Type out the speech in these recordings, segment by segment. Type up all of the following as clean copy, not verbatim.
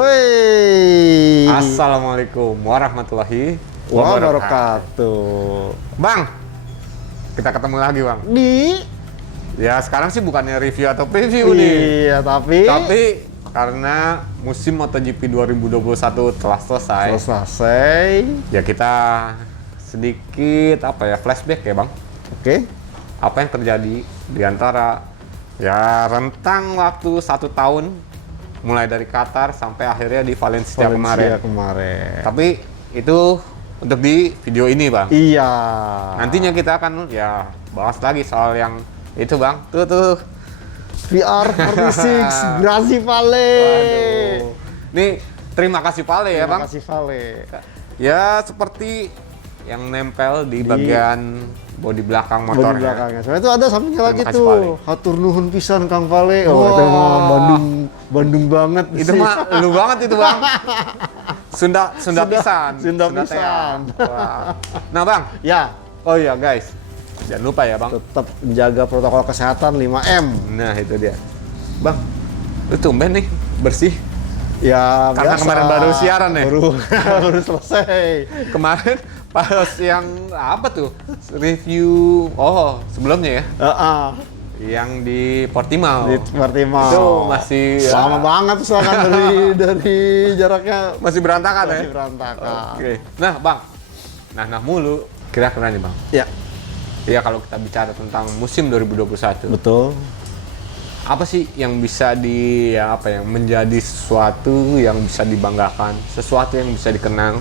Woi. Assalamualaikum warahmatullahi wabarakatuh. Bang, kita ketemu lagi Bang. Ya sekarang sih bukannya review atau preview nih. Iya, tapi karena musim MotoGP 2021 telah selesai. Ya kita sedikit flashback ya Bang. Oke. Apa yang terjadi di antara ya rentang waktu 1 tahun mulai dari Qatar sampai akhirnya di Valencia kemarin. Tapi itu untuk di video ini Bang. Iya. Nantinya kita akan ya bahas lagi soal yang itu Bang. Tuh. VR46 Grazie Vale. Waduh. Nih terima kasih Vale ya Bang. Terima kasih Vale. Ya seperti yang nempel di bagian bodi belakang Bodi motornya. belakangnya. Soalnya itu ada sampingnya lagi kasih, tuh. Vale. Hatur nuhun pisan Kang Vale. Oh, itu mah Bandung banget. Itu mah lu banget itu Bang. Sunda pisan. Sunda Teh. pisan. Wah. Nah Bang, Ya, oh iya guys, jangan lupa ya Bang. tetap menjaga protokol kesehatan 5M. Nah itu dia. Bang, lu tumben nih bersih. Ya, Karena biasa. kemarin baru siaran ya? Baru selesai. Kemarin pas yang apa tuh? Review, sebelumnya ya? Yang di Portimao. Di Portimao. Itu masih lama banget soalnya dari jaraknya masih berantakan ya? masih berantakan. Oke. Nah Bang, nah mulu kira-kira nih Bang. Ya, Ya kalau kita bicara tentang musim 2021, betul. apa sih yang bisa yang menjadi sesuatu yang bisa dibanggakan, sesuatu yang bisa dikenang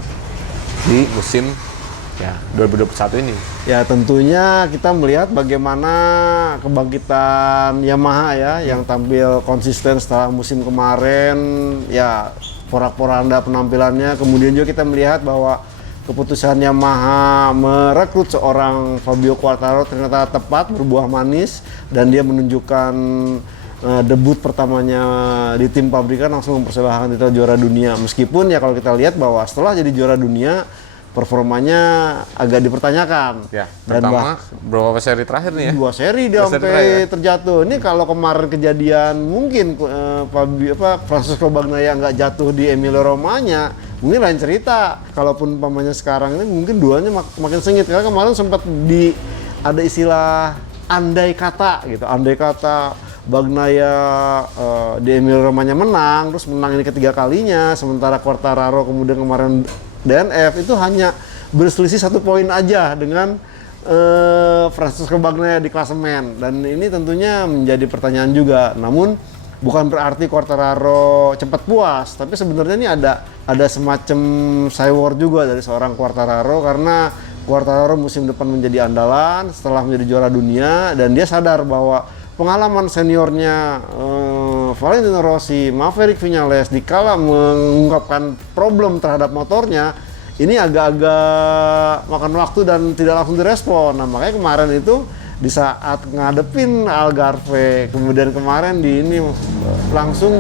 di musim ya 2021 ini? Ya tentunya kita melihat bagaimana kebangkitan Yamaha ya yang tampil konsisten setelah musim kemarin, ya porak-poranda penampilannya. Kemudian juga kita melihat bahwa keputusan Yamaha merekrut seorang Fabio Quartararo ternyata tepat, berbuah manis, dan dia menunjukkan debut pertamanya di tim pabrikan langsung mempersembahkan titel juara dunia. Meskipun ya kalau kita lihat bahwa setelah jadi juara dunia performanya agak dipertanyakan. Ya, Dan pertama berapa seri terakhir nih ya? 2 seri dia sampai terjatuh. Ini kalau kemarin kejadian mungkin Francesco Bagnaia nggak jatuh di Emilia Romagna, mungkin lain cerita. Kalaupun umpamanya sekarang ini mungkin duanya makin sengit. Karena kemarin sempat ada istilah andai kata Bagnaia di Emilia Romagna menang, terus menang ini ketiga kalinya, sementara Quartararo kemudian kemarin DNF, itu hanya berselisih 1 poin aja dengan Francesco Bagnaia di klasemen. Dan ini tentunya menjadi pertanyaan juga. Namun bukan berarti Quartararo cepat puas, tapi sebenarnya ini ada semacam cywar juga dari seorang Quartararo, karena Quartararo musim depan menjadi andalan setelah menjadi juara dunia, dan dia sadar bahwa pengalaman seniornya Valentino Rossi, Maverick Viñales dikala mengungkapkan problem terhadap motornya, ini agak-agak makan waktu dan tidak langsung direspon. Nah makanya kemarin itu di saat ngadepin Algarve, kemudian kemarin langsung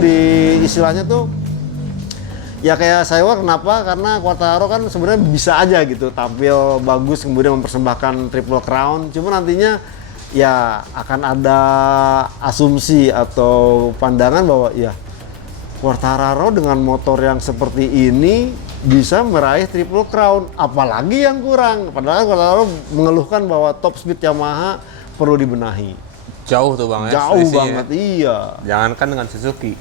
istilahnya tuh ya kayak saya kenapa? Karena Quartararo kan sebenarnya bisa aja gitu tampil bagus kemudian mempersembahkan Triple Crown, cuma nantinya ya akan ada asumsi atau pandangan bahwa ya Quartararo dengan motor yang seperti ini bisa meraih Triple Crown, apalagi yang kurang. Padahal Quartararo mengeluhkan bahwa top speed Yamaha perlu dibenahi. Jauh tuh Bang ya? Jauh banget, iya. Jangankan dengan Suzuki,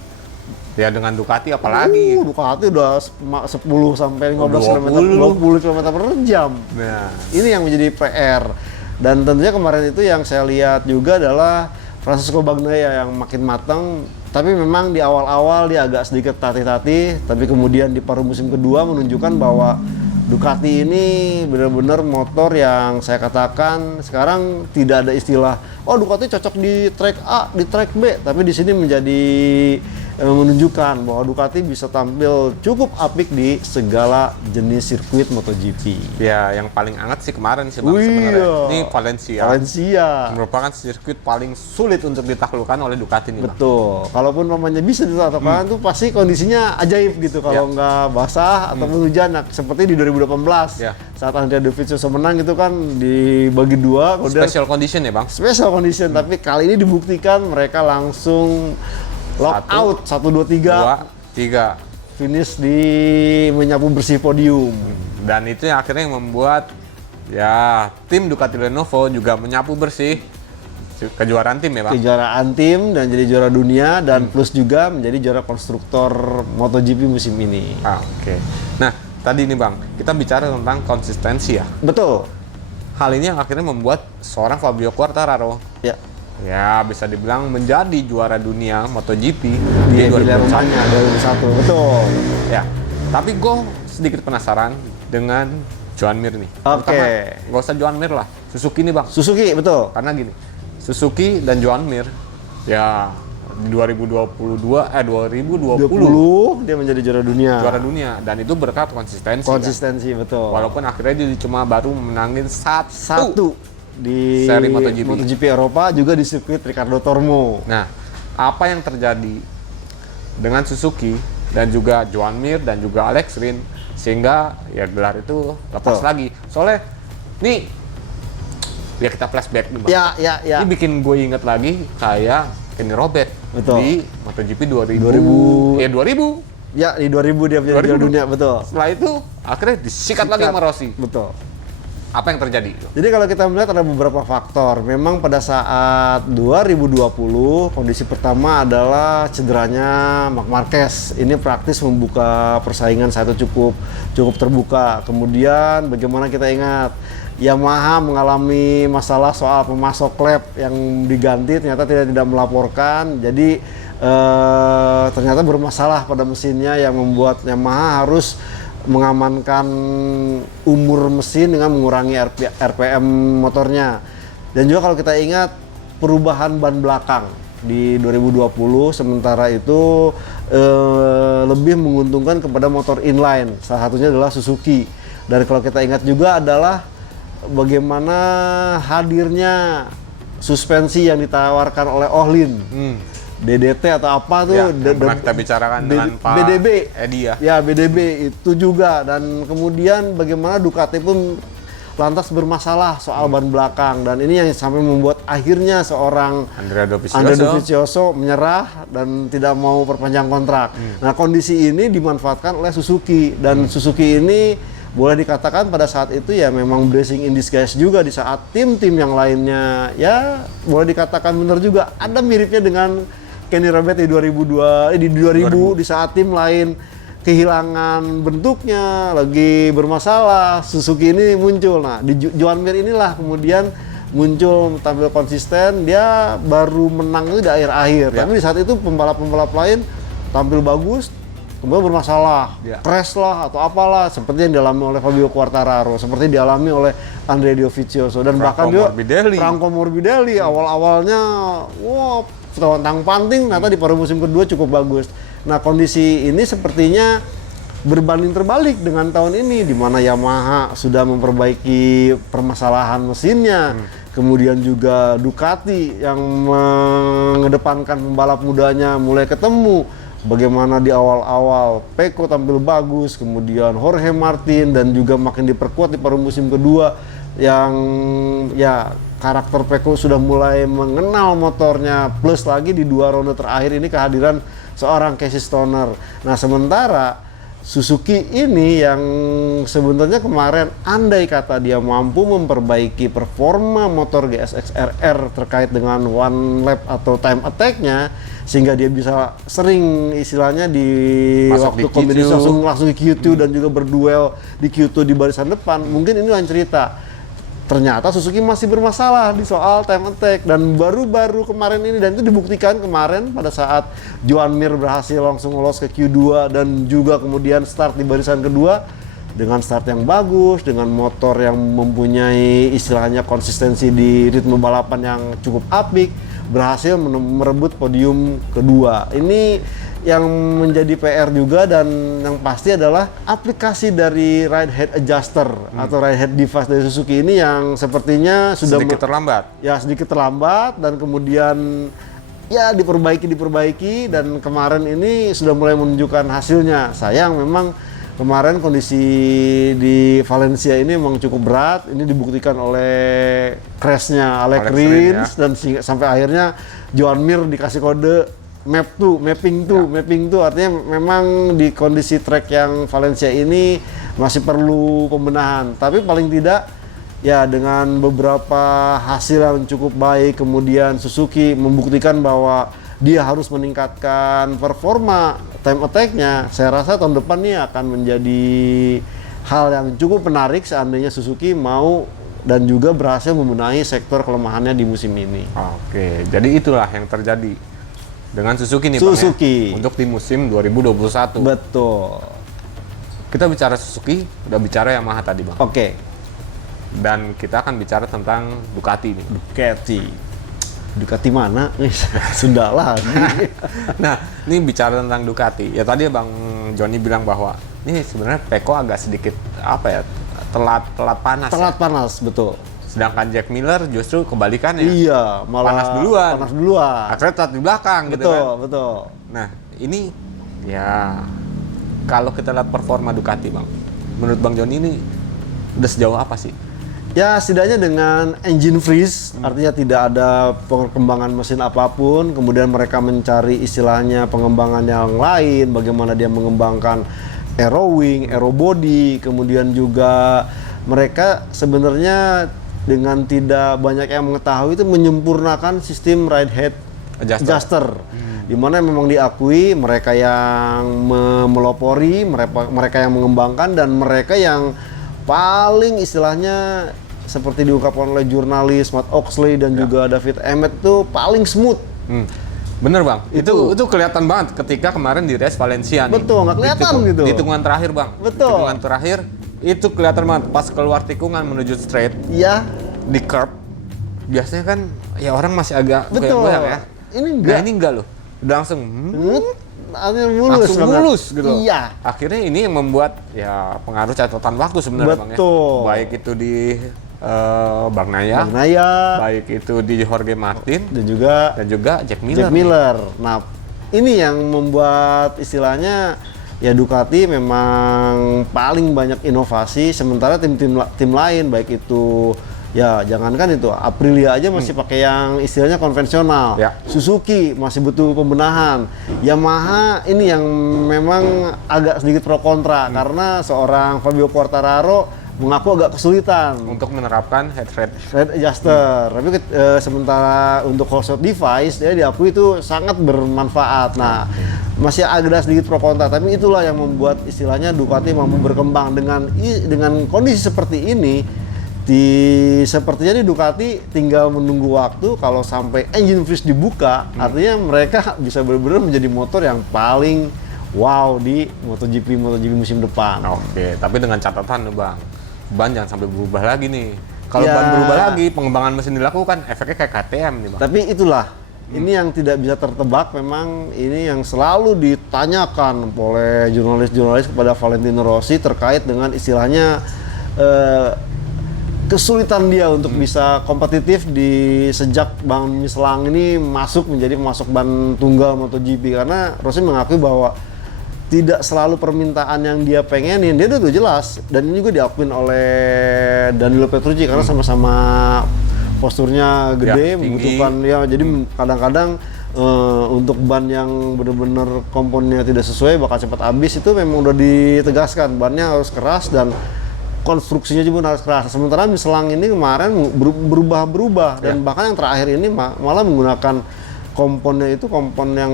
ya dengan Ducati apalagi. Ducati udah 10 sampai 15 km, 20 km per jam. Nah, ini yang menjadi PR. Dan tentunya kemarin itu yang saya lihat juga adalah Francesco Bagnaia yang makin matang, tapi memang di awal-awal dia agak sedikit tatih-tatih, tapi kemudian di paruh musim kedua menunjukkan bahwa Ducati ini benar-benar motor yang saya katakan sekarang tidak ada istilah Ducati cocok di track A, di track B, tapi di sini menjadi menunjukkan bahwa Ducati bisa tampil cukup apik di segala jenis sirkuit MotoGP. Ya, yang paling hangat sih kemarin sih Bang sebenarnya. Ini Valencia. Merupakan sirkuit paling sulit untuk ditaklukkan oleh Ducati nih Bang. Betul. Kalaupun namanya bisa ditaklukkan tuh pasti kondisinya ajaib gitu kalau nggak basah ataupun hujan. Nah, seperti di 2018 saat Andrea Dovizioso menang itu kan dibagi 2. Special condition ya Bang? Special condition, tapi kali ini dibuktikan mereka langsung lock out 1, 2, 3. finish di menyapu bersih podium. Dan itu yang akhirnya yang membuat ya tim Ducati Lenovo juga menyapu bersih kejuaraan tim ya Bang? Kejuaraan tim dan jadi juara dunia dan plus juga menjadi juara konstruktor MotoGP musim ini. Oke. Nah, tadi nih Bang, kita bicara tentang konsistensi ya. Betul. Hal ini yang akhirnya membuat seorang Fabio Quartararo ya bisa dibilang menjadi juara dunia MotoGP di 2021. Betul. Ya, tapi gue sedikit penasaran dengan Joan Mir nih. Oke. Gak usah Joan Mir lah, Suzuki nih Bang. Suzuki, betul. Karena gini, Suzuki dan Joan Mir ya di 2020 dia menjadi juara dunia. Juara dunia dan itu berkat konsistensi. Konsistensi kan? Betul. Walaupun akhirnya dia cuma baru menangin satu di seri MotoGP Eropa juga di sirkuit Ricardo Tormo. Nah, apa yang terjadi dengan Suzuki dan juga Joan Mir dan juga Alex Rins sehingga ya gelar itu lepas lagi. Soalnya nih ya kita flashback nih Bang. Ya. Ini bikin gue inget lagi kayak Kenny Robert di MotoGP 2000. Ya, di 2000 dia menjadi juara dunia, betul. Setelah itu akhirnya disikat lagi sama Rossi. Betul. Apa yang terjadi? Jadi kalau kita melihat ada beberapa faktor. Memang pada saat 2020 kondisi pertama adalah cederanya Marc Marquez. Ini praktis membuka persaingan saat itu cukup terbuka. Kemudian bagaimana kita ingat Yamaha mengalami masalah soal pemasok klep yang diganti ternyata tidak melaporkan. Jadi ternyata bermasalah pada mesinnya yang membuat Yamaha harus mengamankan umur mesin dengan mengurangi RPM motornya. Dan juga kalau kita ingat perubahan ban belakang di 2020 sementara itu lebih menguntungkan kepada motor inline. Salah satunya adalah Suzuki. Dan kalau kita ingat juga adalah bagaimana hadirnya suspensi yang ditawarkan oleh Ohlin. DDT atau apa tuh? Pernah kita bicarakan dengan Pak BDB. Edi ya. Ya, BDB itu juga. Dan kemudian bagaimana Ducati pun lantas bermasalah soal ban belakang. Dan ini yang sampai membuat akhirnya seorang Andrea Dovizioso menyerah dan tidak mau perpanjang kontrak. Nah, kondisi ini dimanfaatkan oleh Suzuki. Dan Suzuki ini boleh dikatakan pada saat itu ya memang blessing in disguise juga di saat tim-tim yang lainnya ya boleh dikatakan benar juga ada miripnya dengan Kenny Robert di 2000 di saat tim lain kehilangan bentuknya lagi bermasalah, Suzuki ini muncul. Nah, di Joan Mir inilah kemudian muncul tampil konsisten, dia baru menang itu di akhir-akhir. Tapi di saat itu pembalap-pembalap lain tampil bagus, kemudian bermasalah, crash lah atau apalah seperti yang dialami oleh Fabio Quartararo, seperti dialami oleh Andrea Dovizioso dan bahkan juga Franco Morbidelli awal-awalnya tentang panting ternyata di paruh musim kedua cukup bagus. Nah, kondisi ini sepertinya berbanding terbalik dengan tahun ini di mana Yamaha sudah memperbaiki permasalahan mesinnya. Kemudian juga Ducati yang mengedepankan pembalap mudanya mulai ketemu. Bagaimana di awal-awal Pecco tampil bagus, kemudian Jorge Martin dan juga makin diperkuat di paruh musim kedua yang ya karakter Pecco sudah mulai mengenal motornya, plus lagi di 2 ronde terakhir ini kehadiran seorang Casey Stoner. Nah, sementara Suzuki ini yang sebenarnya kemarin andai kata dia mampu memperbaiki performa motor GSX-RR terkait dengan one lap atau time attack-nya sehingga dia bisa sering istilahnya di waktu kompetisi langsung di Q2 dan juga berduel di Q2 di barisan depan, mungkin ini lain cerita. Ternyata Suzuki masih bermasalah di soal time attack dan baru-baru kemarin ini, dan itu dibuktikan kemarin pada saat Joan Mir berhasil langsung lolos ke Q2 dan juga kemudian start di barisan kedua dengan start yang bagus, dengan motor yang mempunyai istilahnya konsistensi di ritme balapan yang cukup apik, berhasil merebut podium kedua. Ini yang menjadi PR juga, dan yang pasti adalah aplikasi dari ride head adjuster atau ride head device dari Suzuki ini yang sepertinya sudah sedikit terlambat. Ya, sedikit terlambat dan kemudian ya diperbaiki dan kemarin ini sudah mulai menunjukkan hasilnya. Sayang memang kemarin kondisi di Valencia ini memang cukup berat. Ini dibuktikan oleh crashnya Alex Rins dan sampai akhirnya Joan Mir dikasih kode mapping to artinya memang di kondisi track yang Valencia ini masih perlu pembenahan. Tapi paling tidak ya dengan beberapa hasil yang cukup baik, kemudian Suzuki membuktikan bahwa dia harus meningkatkan performa time attack-nya. Saya rasa tahun depan ini akan menjadi hal yang cukup menarik seandainya Suzuki mau dan juga berhasil membenahi sektor kelemahannya di musim ini. Oke, jadi itulah yang terjadi dengan Suzuki nih Bang ya, untuk di musim 2021. Betul. Kita bicara Suzuki, udah bicara Yamaha tadi Bang. Oke. Dan kita akan bicara tentang Ducati nih. Ducati mana? Sudah lagi. Nah, ini bicara tentang Ducati. Ya tadi Bang Joni bilang bahwa ini sebenarnya Pecco agak sedikit telat panas. Telat panas, betul. Sedangkan Jack Miller justru kebalikannya. Iya, malah panas duluan. Akhirnya telat di belakang gitu kan. Betul. Nah, ini ya kalau kita lihat performa Ducati Bang, menurut Bang Joni ini udah sejauh apa sih? Ya setidaknya dengan engine freeze, artinya tidak ada perkembangan mesin apapun, kemudian mereka mencari istilahnya pengembangan yang lain, bagaimana dia mengembangkan aero wing, aero body, kemudian juga mereka sebenarnya dengan tidak banyak yang mengetahui itu menyempurnakan sistem ride head adjuster. Di mana memang diakui mereka yang melopori, mereka yang mengembangkan, dan mereka yang paling istilahnya seperti diungkapkan oleh jurnalis Matt Oxley dan juga David Emmett itu paling smooth. Bener Bang, itu kelihatan banget ketika kemarin di race Valencia nih. Betul, nggak kelihatan gitu. Di tikungan terakhir Bang. Betul. Di tikungan terakhir itu kelihatan banget pas keluar tikungan menuju straight. Iya. Di curb. Biasanya kan ya orang masih agak goyang-goyang ya. Ini enggak. Nah ini enggak loh. Udah langsung langsung mulus gitu. Iya. Akhirnya ini yang membuat ya pengaruh catatan waktu sebenarnya Bang ya. Baik itu di Bagnaia, baik itu di Jorge Martin dan juga Jack Miller. Nah, ini yang membuat istilahnya ya Ducati memang paling banyak inovasi, sementara tim lain baik itu ya jangankan itu Aprilia aja masih pakai yang istilahnya konvensional. Ya. Suzuki masih butuh pembenahan. Yamaha ini yang memang agak sedikit pro kontra karena seorang Fabio Quartararo mengaku agak kesulitan untuk menerapkan head adjuster. Tapi sementara untuk whole shot device dia diakui itu sangat bermanfaat. Nah, masih agak sedikit pro kontra, tapi itulah yang membuat istilahnya Ducati mampu berkembang dengan kondisi seperti ini. Sepertinya di Ducati tinggal menunggu waktu kalau sampai engine freeze dibuka, artinya mereka bisa benar-benar menjadi motor yang paling wow di MotoGP musim depan. Oke, tapi dengan catatan nih Bang, ban jangan sampai berubah lagi nih. Kalau ban berubah lagi, pengembangan mesin dilakukan, efeknya kayak KTM nih Bang. Tapi itulah, ini yang tidak bisa tertebak, memang ini yang selalu ditanyakan oleh jurnalis-jurnalis kepada Valentino Rossi terkait dengan istilahnya kesulitan dia untuk bisa kompetitif sejak ban Michelin ini menjadi pemasok ban tunggal MotoGP, karena Rossi mengakui bahwa tidak selalu permintaan yang dia pengenin, dia udah jelas, dan ini juga diakuin oleh Danilo Petrucci karena sama-sama posturnya gede, membutuhkan ya, jadi kadang-kadang untuk ban yang benar-benar komponennya tidak sesuai bakal cepat habis, itu memang udah ditegaskan bannya harus keras dan konstruksinya juga harus keras. Sementara Michelin ini kemarin berubah-berubah dan bahkan yang terakhir ini malah menggunakan komponnya itu, kompon yang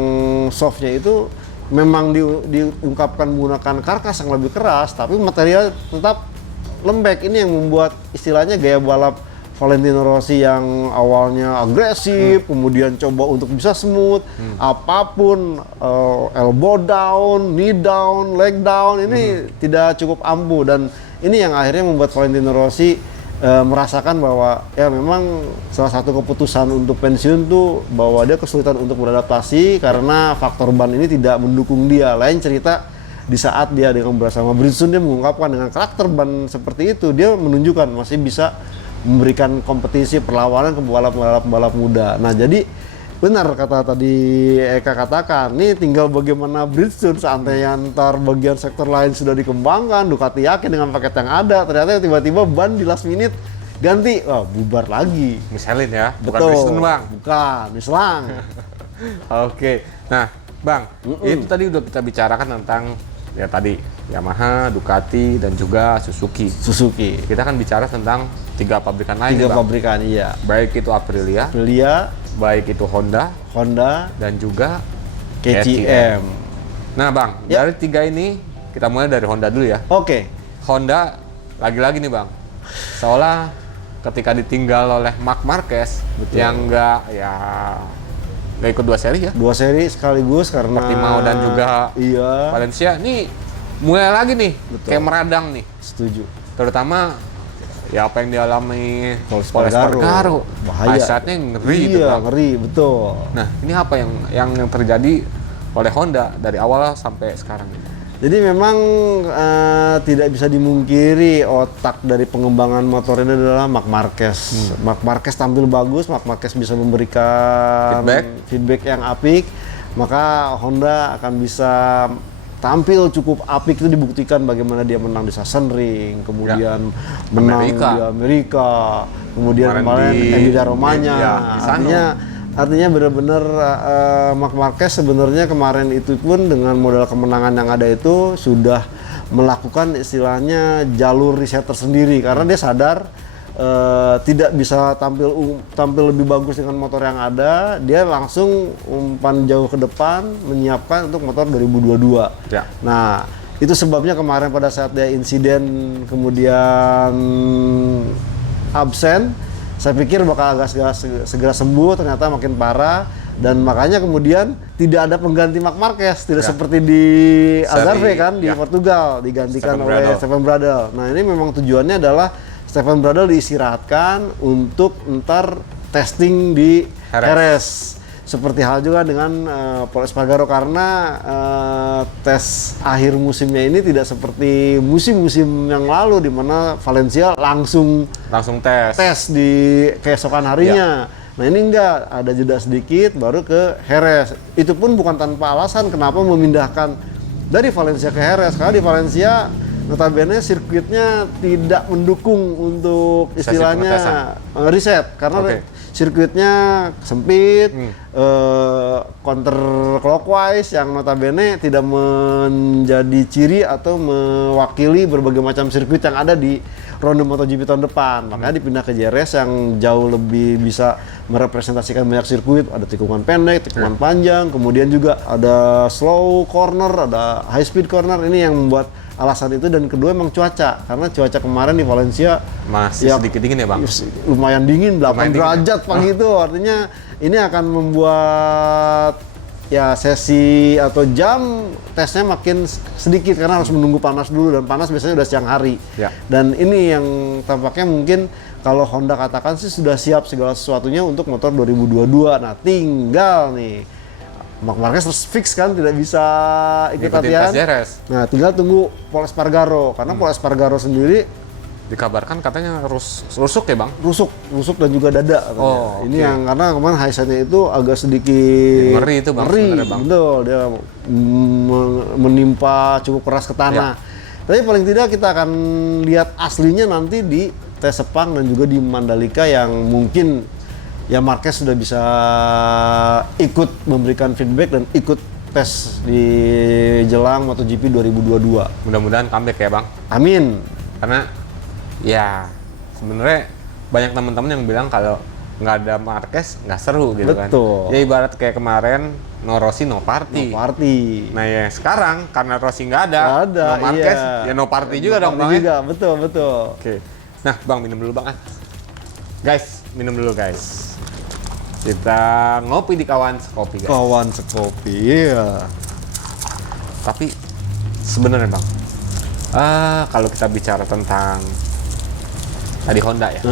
softnya itu memang diungkapkan menggunakan karkas yang lebih keras, tapi material tetap lembek. Ini yang membuat istilahnya gaya balap Valentino Rossi yang awalnya agresif, kemudian coba untuk bisa smooth, apapun, elbow down, knee down, leg down, ini tidak cukup ampuh, dan ini yang akhirnya membuat Valentino Rossi merasakan bahwa ya memang salah satu keputusan untuk pensiun tuh bahwa dia kesulitan untuk beradaptasi karena faktor ban ini tidak mendukung dia. Lain cerita di saat dia dengan bersama Bridgestone, dia mengungkapkan dengan karakter ban seperti itu dia menunjukkan masih bisa memberikan kompetisi perlawanan ke balap muda. Nah, jadi benar kata tadi Eka katakan, nih tinggal bagaimana Bridgestone seandainya antar bagian sektor lain sudah dikembangkan, Ducati yakin dengan paket yang ada, ternyata tiba-tiba ban di last minute ganti, bubar lagi. Michelin ya, bukan Betul. Bridgestone Bang. Bukan, Michelin. Oke, Nah, Bang, itu tadi udah kita bicarakan tentang ya tadi Yamaha, Ducati, dan juga Suzuki. Kita kan bicara tentang 3 pabrikan lain. 3 pabrikan, iya. Baik itu Aprilia, baik itu Honda, dan juga KTM. Nah, Bang, dari 3 ini kita mulai dari Honda dulu ya. Oke. Honda lagi-lagi nih, Bang. Seolah ketika ditinggal oleh Marc Marquez yang nggak ikut 2 seri ya. 2 seri sekaligus karena Portimao dan juga Valencia. Nih mulai lagi nih kayak meradang nih. Setuju. Terutama ya apa yang dialami Pol Espargaro. Bahaya. Saatnya ngeri itu, Bang. Ngeri, betul. Nah, ini apa yang terjadi oleh Honda dari awal sampai sekarang? Jadi memang tidak bisa dimungkiri otak dari pengembangan motor ini adalah Marc Marquez. Marc Marquez tampil bagus, Marc Marquez bisa memberikan feedback yang apik, maka Honda akan bisa tampil cukup apik. Itu dibuktikan bagaimana dia menang di Sachsenring, kemudian menang di Amerika, kemudian kemarin Emilia Romagna. Artinya benar-benar Marc Marquez sebenarnya kemarin itu pun dengan modal kemenangan yang ada itu sudah melakukan istilahnya jalur riset tersendiri karena dia sadar tidak bisa tampil lebih bagus dengan motor yang ada. Dia langsung umpan jauh ke depan menyiapkan untuk motor 2022. Nah, itu sebabnya kemarin pada saat dia insiden kemudian absen, saya pikir bakal agak segera sembuh, ternyata makin parah, dan makanya kemudian tidak ada pengganti Marc Marquez, tidak seperti di Algarve kan di Portugal digantikan oleh Stefan Bradl. Nah, ini memang tujuannya adalah Stefan Bradl diistirahatkan untuk ntar testing di Jerez. Seperti hal juga dengan Pol Espargaro karena tes akhir musimnya ini tidak seperti musim-musim yang lalu di mana Valencia langsung tes di keesokan harinya. Nah, ini enggak, ada jeda sedikit baru ke Jerez. Itu pun bukan tanpa alasan kenapa memindahkan dari Valencia ke Jerez, karena di Valencia notabene sirkuitnya tidak mendukung untuk istilahnya riset karena sirkuitnya sempit, counter clockwise yang notabene tidak menjadi ciri atau mewakili berbagai macam sirkuit yang ada di ronde MotoGP tahun depan. Makanya dipindah ke Jerez yang jauh lebih bisa merepresentasikan banyak sirkuit, ada tikungan pendek, tikungan panjang, kemudian juga ada slow corner, ada high speed corner. Ini yang membuat alasan itu, dan kedua emang cuaca, karena cuaca kemarin di Valencia masih sedikit dingin ya, Bang? Lumayan dingin, 8 derajat pagi itu. Artinya ini akan membuat ya sesi atau jam tesnya makin sedikit karena harus menunggu panas dulu, dan panas biasanya udah siang hari. Dan ini yang tampaknya mungkin kalau Honda katakan sih sudah siap segala sesuatunya untuk motor 2022. Nah, tinggal nih Marc Marquez terus fix kan tidak bisa ikut latihan. Nah, tinggal tunggu Pol Espargaro karena Pol Espargaro sendiri dikabarkan katanya rusuk ya, Bang? Rusuk dan juga dada katanya. Ini yang karena kemarin Haisanya itu agak sedikit ngeri itu, Bang. Bang. Betul, dia menimpa cukup keras ke tanah. Tapi paling tidak kita akan lihat aslinya nanti di tes Sepang dan juga di Mandalika yang mungkin ya Marquez sudah bisa ikut memberikan feedback dan ikut tes di jelang MotoGP 2022. Mudah-mudahan comeback ya, Bang. Amin. Karena ya sebenarnya banyak teman-teman yang bilang kalau nggak ada Marquez nggak seru gitu. Betul. Kan. Ya ibarat kayak kemarin no Rossi no party. Nah ya sekarang karena Rossi nggak ada, no Marquez ya no party juga dong, Bang. Betul. Oke. Nah, Bang, minum dulu, Bang. Guys, minum dulu, guys. Kita ngopi di Kawan Sekopi, guys. Kawan Sekopi, iya. Tapi sebenarnya, Bang, kalau kita bicara tentang tadi Honda ya,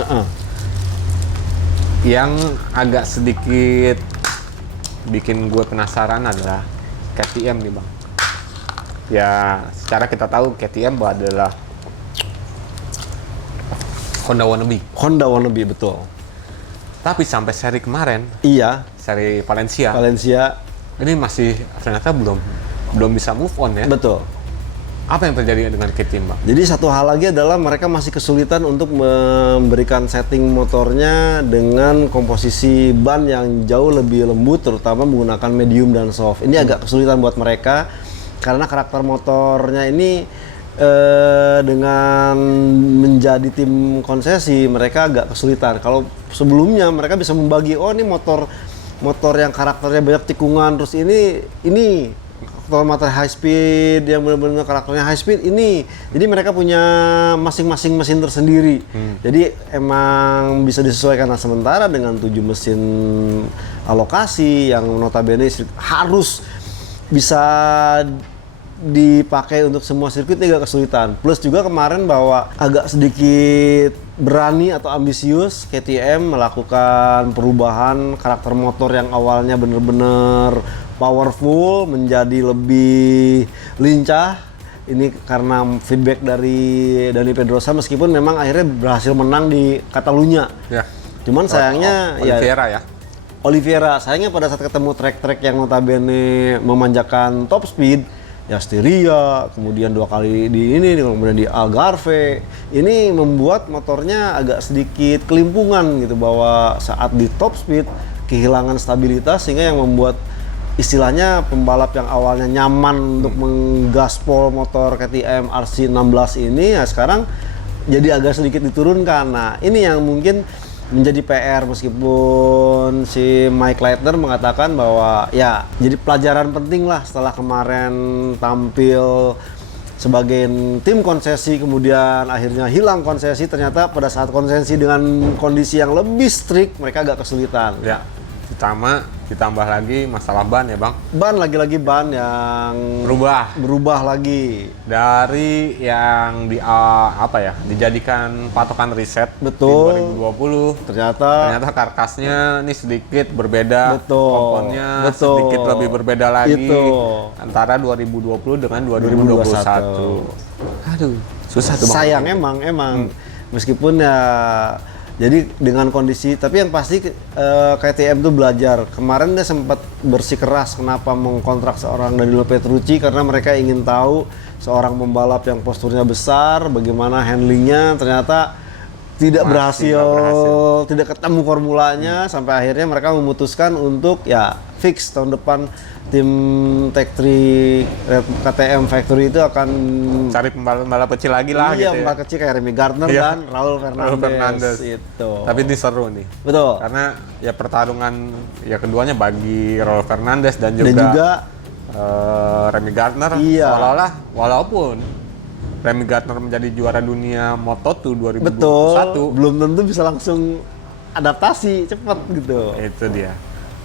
yang agak sedikit bikin gue penasaran adalah KTM nih, Bang. Ya, secara kita tahu KTM adalah Honda wannabe, betul. Tapi sampai seri kemarin, seri Valencia, ini masih ternyata belum bisa move on ya. Betul. Apa yang terjadi dengan KTM, Bang? Jadi satu hal lagi adalah mereka masih kesulitan untuk memberikan setting motornya dengan komposisi ban yang jauh lebih lembut, terutama menggunakan medium dan soft. Ini agak kesulitan buat mereka karena karakter motornya ini dengan menjadi tim konsesi mereka agak kesulitan. Kalau sebelumnya mereka bisa membagi, oh ini motor yang karakternya banyak tikungan, terus ini motor high speed yang benar-benar karakternya high speed ini. Jadi mereka punya masing-masing mesin tersendiri. Jadi emang bisa disesuaikan. Nah, sementara dengan 7 mesin alokasi yang notabene harus bisa dipakai untuk semua sirkuit ini agak kesulitan. Plus juga kemarin bahwa agak sedikit berani atau ambisius KTM melakukan perubahan karakter motor yang awalnya benar-benar powerful menjadi lebih lincah. Ini karena feedback dari Dani Pedrosa, meskipun memang akhirnya berhasil menang di Catalunya. Ya. Cuman sayangnya Oliveira sayangnya pada saat ketemu trek-trek yang notabene memanjakan top speed, ya Styria, kemudian 2 kali di ini, kemudian di Algarve, ini membuat motornya agak sedikit kelimpungan gitu, bahwa saat di top speed kehilangan stabilitas, sehingga yang membuat istilahnya pembalap yang awalnya nyaman untuk menggaspol motor KTM RC16 ini, ya sekarang jadi agak sedikit diturunkan. Nah, ini yang mungkin menjadi PR, meskipun si Mike Leitner mengatakan bahwa ya jadi pelajaran penting lah setelah kemarin tampil sebagai tim konsesi, kemudian akhirnya hilang konsesi. Ternyata pada saat konsesi dengan kondisi yang lebih strict mereka agak kesulitan. Ya, ditambah lagi masalah ban ya, Bang. Ban, lagi-lagi ban yang berubah lagi dari yang dijadikan patokan riset. Betul. Di 2020 ternyata karkasnya ini sedikit berbeda. Betul. Komponnya sedikit lebih berbeda lagi antara 2020 dengan 2021. Aduh, susah tuh, Bang. Sayang emang meskipun ya. Jadi dengan kondisi, tapi yang pasti KTM tuh belajar. Kemarin dia sempat bersikeras kenapa mengkontrak seorang Danilo Petrucci, karena mereka ingin tahu seorang pembalap yang posturnya besar, bagaimana handlingnya. Ternyata tidak berhasil, tidak ketemu formulanya, sampai akhirnya mereka memutuskan untuk ya fix tahun depan tim Tech 3 KTM Factory itu akan cari pembalap kecil lagi lah gitu ya. Iya, pembalap kecil kayak Remy Gardner dan Raul Fernandez. Itu. Tapi ini seru nih. Betul. Karena ya pertarungan ya keduanya bagi Raul Fernandez dan juga Remy Gardner, seolah-olah walaupun Remy Gardner menjadi juara dunia Moto2 2021, betul, belum tentu bisa langsung adaptasi cepat gitu. Itu dia.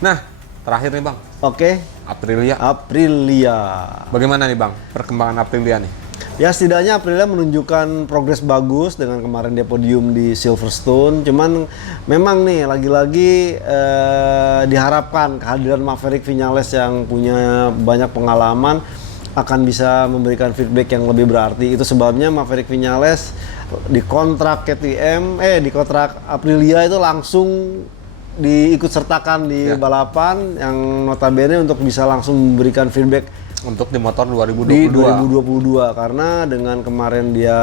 Nah, terakhir nih, Bang. Oke. Aprilia. Bagaimana nih, Bang, perkembangan Aprilia nih? Ya, setidaknya Aprilia menunjukkan progres bagus dengan kemarin dia podium di Silverstone. Cuman memang nih lagi-lagi diharapkan kehadiran Maverick Viñales yang punya banyak pengalaman akan bisa memberikan feedback yang lebih berarti. Itu sebabnya Maverick Viñales di kontrak di kontrak Aprilia itu langsung diikut sertakan di balapan yang notabene untuk bisa langsung memberikan feedback untuk di motor 2022. Di 2022, karena dengan kemarin dia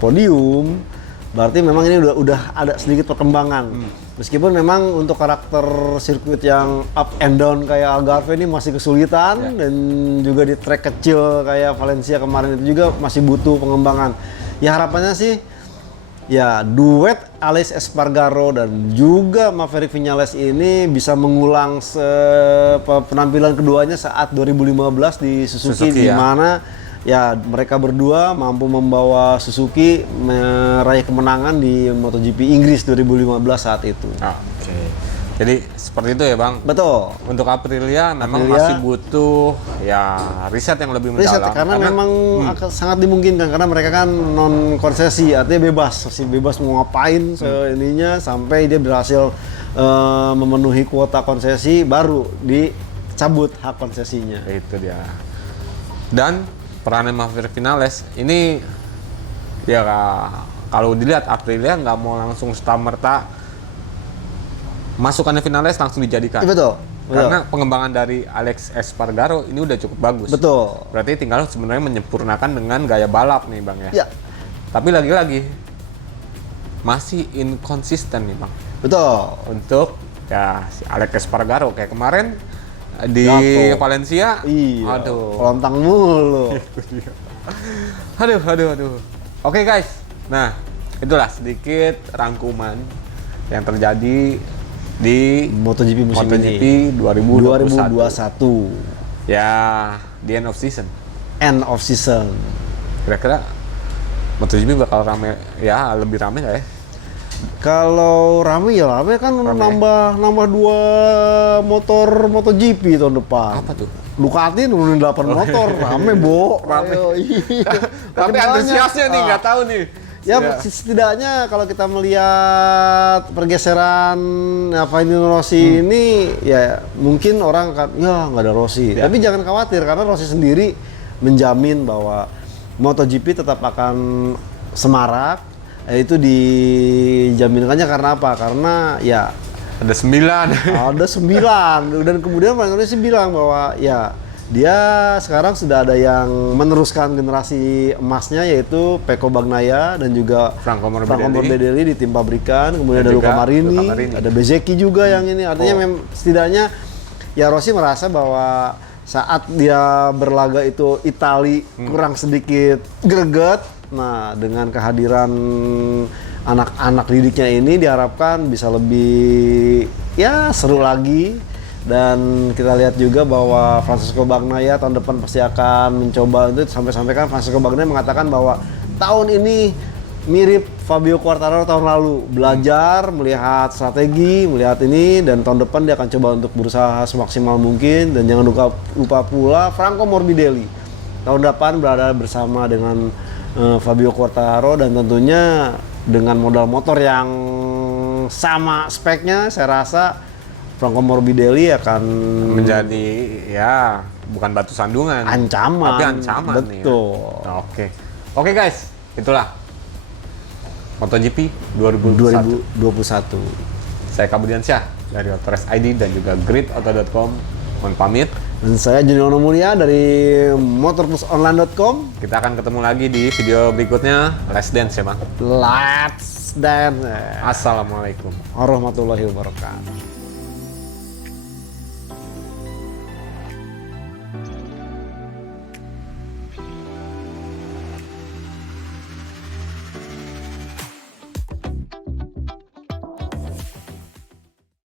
podium berarti memang ini udah ada sedikit perkembangan. Meskipun memang untuk karakter sirkuit yang up and down kayak Algarve ini masih kesulitan, dan juga di trek kecil kayak Valencia kemarin itu juga masih butuh pengembangan. Ya harapannya sih ya duet Alex Espargaro dan juga Maverick Viñales ini bisa mengulang penampilan keduanya saat 2015 di Suzuki di mana ya mereka berdua mampu membawa Suzuki meraih kemenangan di MotoGP Inggris 2015 saat itu. Oke. Jadi seperti itu ya, Bang. Betul. Untuk Aprilia memang masih butuh ya riset yang lebih mendalam. Karena memang sangat dimungkinkan, karena mereka kan non konsesi, artinya masih bebas mau ngapain ininya sampai dia berhasil memenuhi kuota konsesi baru dicabut hak konsesinya. Itu dia. Dan peran Maverick Viñales ini ya kalau dilihat Aprilia nggak mau langsung serta-merta masukannya Viñales langsung dijadikan. Betul. Karena pengembangan dari Alex Espargaro ini udah cukup bagus. Betul. Berarti tinggal sebenarnya menyempurnakan dengan gaya balap nih Bang ya. Ya. Tapi lagi-lagi masih inkonsisten nih Bang. Betul. Untuk ya si Alex Espargaro kayak kemarin di Jatuh. Valencia. Iya. Aduh. Lontang mulu. Aduh. Oke guys. Nah, itulah sedikit rangkuman yang terjadi di MotoGP musim MotoGP ini 2021. Ya, di end of season. End of season. Kira-kira MotoGP bakal rame, ya lebih rame nggak ya? Kalau rame ya rame kan nambah 2 motor MotoGP tahun depan. Apa tuh? Ducati nurunin 8 motor, rame Bo. Rame. Ayo, iya. Tapi antusiasnya nih nggak tahu nih. Ya setidaknya kalau kita melihat pergeseran Valentino Rossi ini ya mungkin orang akan ya nggak ada Rossi. Tapi jangan khawatir karena Rossi sendiri menjamin bahwa MotoGP tetap akan semarak. Itu dijaminkannya karena apa? Karena ya ada 9. ada 9 dan kemudian Valentino Rossi bilang bahwa ya dia sekarang sudah ada yang meneruskan generasi emasnya yaitu Pecco Bagnaia dan juga Franco Morbidelli di tim pabrikan, kemudian ada Luca Marini, ada Bezzecchi juga yang ini artinya setidaknya ya Rossi merasa bahwa saat dia berlaga itu Itali kurang sedikit greget. Nah, dengan kehadiran anak-anak didiknya ini diharapkan bisa lebih ya seru lagi. Dan kita lihat juga bahwa Francesco Bagnaia tahun depan pasti akan mencoba itu sampai-sampai kan Francesco Bagnaia mengatakan bahwa tahun ini mirip Fabio Quartararo tahun lalu, belajar, melihat strategi, melihat ini dan tahun depan dia akan coba untuk berusaha semaksimal mungkin dan jangan lupa pula Franco Morbidelli tahun depan berada bersama dengan Fabio Quartararo dan tentunya dengan modal motor yang sama speknya saya rasa Franco Morbidelli akan menjadi ya bukan batu sandungan, ancaman. Tapi ancaman. Betul. Nih, ya. Oke guys, itulah MotoGP 2021. Saya Kabudiansyah dari Autores ID dan juga gridauto.com mohon pamit. Dan saya Juniono Mulia dari motorplusonline.com. Kita akan ketemu lagi di video berikutnya. Let's dance ya Bang. Let's dance. Assalamualaikum Warahmatullahi wabarakatuh.